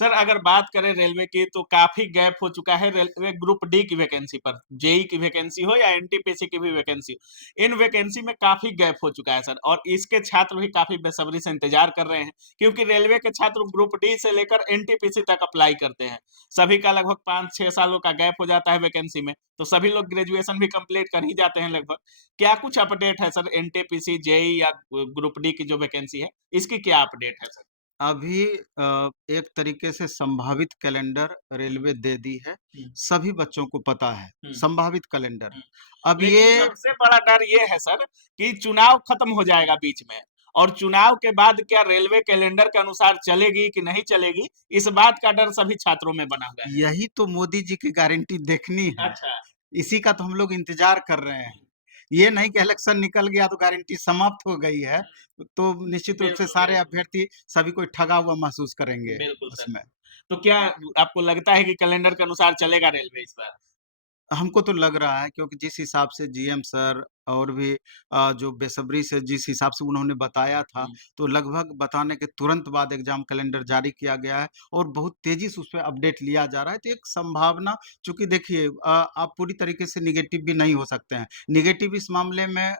Sir अगर बात करें रेलवे की तो काफी गैप हो चुका है रेलवे ग्रुप डी की वैकेंसी पर, जेई की वैकेंसी हो या एनटीपीसी की भी वैकेंसी हो, इन वैकेंसी में काफी गैप हो चुका है सर। और इसके छात्र भी काफी बेसब्री से इंतजार कर रहे हैं, क्योंकि रेलवे के छात्र ग्रुप डी से लेकर एनटीपीसी तक अप्लाई करते हैं। सभी का लगभग 5-6 सालों का गैप हो जाता है वैकेंसी में, तो सभी लोग ग्रेजुएशन भी कंप्लीट कर ही जाते हैं लगभग। क्या कुछ अपडेट है सर एनटीपीसी, जेई या ग्रुप डी की जो वैकेंसी है, इसकी क्या अपडेट है सर? अभी एक तरीके से संभावित कैलेंडर रेलवे दे दी है। हम्म, सभी बच्चों को पता है, हम्म, संभावित कैलेंडर। हम्म। अब लेकिन ये सबसे बड़ा डर ये है सर कि चुनाव खत्म हो जाएगा बीच में, और चुनाव के बाद क्या रेलवे कैलेंडर के अनुसार चलेगी कि नहीं चलेगी, इस बात का डर सभी छात्रों में बना हुआ है। यही तो मोदी जी की गारंटी देखनी है। अच्छा। इसी का तो हम लोग इंतज़ार कर रहे हैं। ये नहीं कि इलेक्शन निकल गया तो गारंटी समाप्त हो गई है, तो निश्चित रूप से बिल्कुल, सारे बिल्कुल। अभ्यर्थी सभी कोई ठगा हुआ महसूस करेंगे बिल्कुल सर। उसमें। तो क्या आपको लगता है कि कैलेंडर के अनुसार चलेगा रेलवे इस बार? हमको तो लग रहा है क्योंकि जिस हिसाब से जीएम सर और भी जो बेसब्री से जिस हिसाब से उन्होंने बताया था, हुँ, तो लगभग बताने के तुरंत बाद एग्ज़ाम कैलेंडर जारी किया गया है और बहुत तेज़ी से उसपे अपडेट लिया जा रहा है। तो एक संभावना चूँकि देखिए आप पूरी तरीके से नेगेटिव भी नहीं हो सकते हैं। नेगेटिव इस मामले में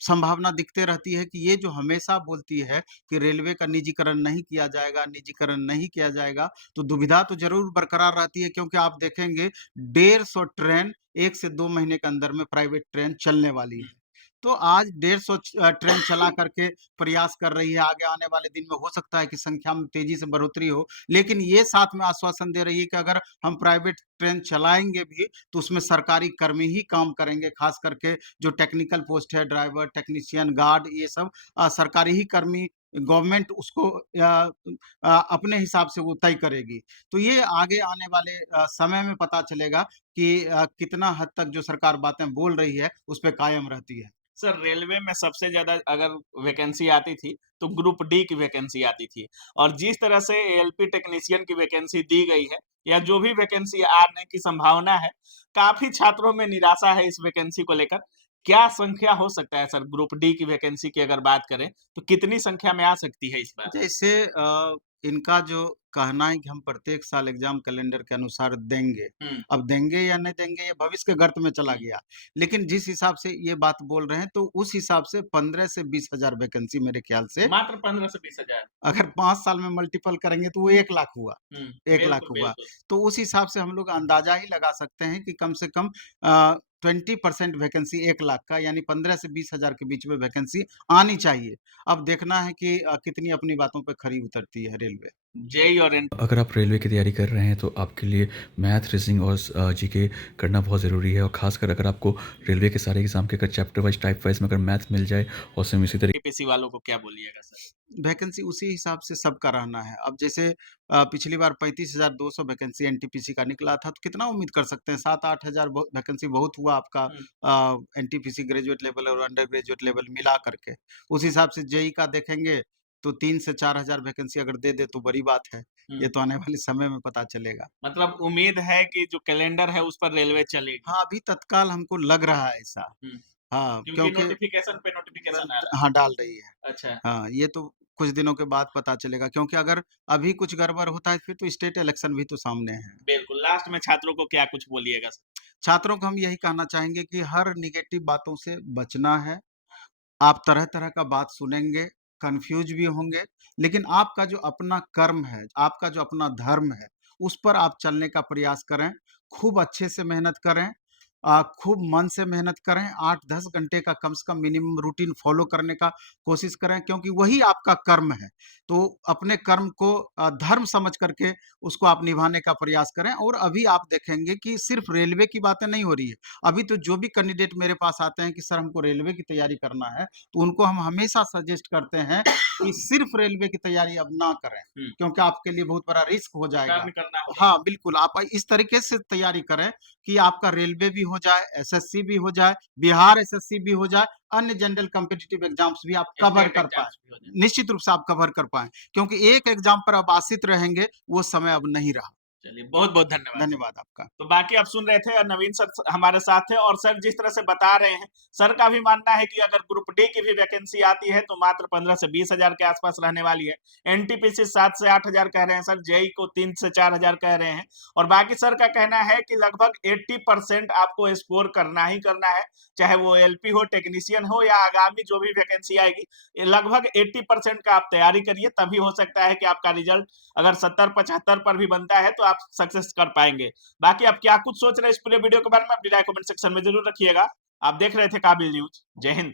संभावना दिखते रहती है कि ये जो हमेशा बोलती है कि रेलवे का निजीकरण नहीं किया जाएगा, निजीकरण नहीं किया जाएगा, तो दुविधा तो ज़रूर बरकरार रहती है क्योंकि आप देखेंगे 150 ट्रेन 1 से 2 महीने के अंदर में प्राइवेट ट्रेन चलने वाली हुँ। है। तो आज 150 ट्रेन चला करके प्रयास कर रही है, आगे आने वाले दिन में हो सकता है कि संख्या में तेज़ी से बढ़ोतरी हो, लेकिन ये साथ में आश्वासन दे रही है कि अगर हम प्राइवेट ट्रेन चलाएँगे भी, तो उसमें सरकारी कर्मी ही काम करेंगे, खास करके जो टेक्निकल पोस्ट है ड्राइवर, टेक्नीशियन, गार्ड ये सब सरकारी ही कर्मी गवर्नमेंट उसको अपने हिसाब से वो तय करेगी। तो ये आगे आने वाले समय में पता चलेगा कि कितना हद तक जो सरकार बातें बोल रही है, उस पे कायम रहती है। सर रेलवे में सबसे ज़्यादा अगर वैकेंसी आती थी, तो ग्रुप डी की वैकेंसी आती थी। और जिस तरह से एएलपी टेक्नीशियन की वैकेंसी दी गई है, या जो भी वैकेंसी आने की संभावना है, काफ़ी छात्रों में निराशा है इस वैकेंसी को लेकर। क्या संख्या हो सकता है सर ग्रुप डी की वैकेंसी की अगर बात करें, तो कितनी संख्या में आ सकती है इस बार? जैसे इनका जो कहना है कि हम प्रत्येक साल एग्ज़ाम कैलेंडर के अनुसार देंगे। हुँ, अब देंगे या नहीं देंगे ये भविष्य के गर्त में चला हुँ। गया। लेकिन जिस हिसाब से ये बात बोल रहे हैं तो उस हिसाब से 15 से 20 हज़ार वैकेंसी मेरे ख़्याल से मात्र 15 से 20,000। अगर 5 साल में मल्टीपल करेंगे तो वो 1 लाख हुआ, हुँ, 1 लाख बिल्कुल, हुआ। बिल्कुल। तो उस हिसाब से हम लोग अंदाज़ा ही लगा सकते हैं कि कम से कम 20% वैकेंसी 1 लाख का यानी 15 से 20 हज़ार के बीच में वैकेंसी आनी चाहिए। अब देखना है कि कितनी अपनी बातों पे खरी उतरती है रेलवे। जेईई और एन अगर आप रेलवे की तैयारी कर रहे हैं तो आपके लिए मैथ, रीज़निंग और जीके करना बहुत ज़रूरी है और ख़ासकर अगर आपको रेलवे के सारे एग्ज़ाम के अगर चैप्टर वाइज़, टाइप वाइज़ में अगर मैथ मिल जाए और सेम इसी तरीके टीपीसी वालों को क्या बोलिएगा सर? वैकेंसी उसी हिसाब से सबका रहना है। अब जैसे पिछली बार 35,200 वैकेंसी एनटीपीसी का निकला था, तो कितना उम्मीद कर सकते हैं? 7-8 हज़ार वैकेंसी बहुत हुआ आपका हुँ, एनटीपीसी ग्रेजुएट लेवल और अंडर ग्रेजुएट लेवल मिला करके। उस हिसाब से जेईई का देखेंगे, तो 3 से 4 हज़ार वैकेंसी अगर दे दे तो बड़ी बात है। हुँ। ये तो आने वाले समय में पता चलेगा। मतलब उम्मीद है कि जो कैलेंडर है उस पर रेलवे चलेगी। हाँ, अभी तत्काल हमको लग रहा है ऐसा। हुँ, हाँ, क्योंकि क्योंकि नोटिफ़िकेशन पे नोटिफ़िकेशन आ रहा हाँ, डाल रही है। है। अच्छा, हाँ, ये तो कुछ दिनों के बाद पता चलेगा क्योंकि अगर अभी कुछ गड़बड़ होता है फिर तो स्टेट इलेक्शन भी तो सामने है। बिल्कुल, लास्ट में छात्रों को क्या कुछ बोलिएगा सर? छात्रों को हम यही कहना चाहेंगे कि हर नेगेटिव बातों से बचना है। आप तरह-तरह का बात सुनेंगे, कन्फ्यूज़ भी होंगे, लेकिन आपका जो अपना कर्म है, आपका जो अपना धर्म है, उस पर आप चलने का प्रयास करें। खूब अच्छे से मेहनत करें खूब मन से मेहनत करें, 8-10 घंटे का कम से कम मिनिमम रूटीन फ़ॉलो करने का कोशिश करें क्योंकि वही आपका कर्म है। तो अपने कर्म को धर्म समझ करके उसको आप निभाने का प्रयास करें और अभी आप देखेंगे कि सिर्फ़ रेलवे की बातें नहीं हो रही है। अभी तो जो भी कैंडिडेट मेरे पास आते हैं कि सर हमको रेलवे की तैयारी करना है, तो उनको हम हमेशा सजेस्ट करते हैं कि सिर्फ़ रेलवे की तैयारी अब ना करें, हुँ, क्योंकि आपके लिए बहुत बड़ा रिस्क हो जाएगा। टर्न करना होगा। हाँ, बिल्कुल, आप इस तरीके से तैयारी करें कि आपका रेलवे भी हो जाए, एसएससी भी हो जाए, बिहार एसएससी भी हो जाए, अन्य जनरल कॉम्पिटिटिव एग्ज़ाम्स भी आप कवर स्टेट कर पाएँ। एग्ज़ाम्स भी हो जाए। निश्चित रूप से आप कवर कर पाएँ, क्योंकि एक एग्ज़ाम पर आप आश्रित रहेंगे, वो समय अब नहीं रहा। चलिए बहुत-बहुत धन्यवाद। धन्यवाद आपका। तो बाकी आप सुन रहे थे नवीन सर हमारे साथ थे और सर जिस तरह से बता रहे हैं, सर का भी मानना है कि अगर ग्रुप डी की भी वैकेंसी आती है तो मात्र 15 से 20 हजार के आसपास रहने वाली है। एनटीपीसी 7 से 8 हजार कह रहे हैं सर, जेई को 3 से 4 हजार कह रहे हैं और बाकी सर का कहना है कि लगभग 80% आपको स्कोर करना ही करना है, चाहे वो एलपी हो, टेक्नीशियन हो या आगामी जो भी वैकेंसी आएगी, लगभग 80% का आप तैयारी करिए, तभी हो सकता है कि आपका रिजल्ट अगर 70-75 पर भी बनता है तो आप सक्सेस कर पाएंगे। बाकी आप क्या कुछ सोच रहे हैं इस पूरे वीडियो के बारे में अपनी राय कमेंट सेक्शन में जरूर रखिएगा। आप देख रहे थे काबिल न्यूज। जय हिंद।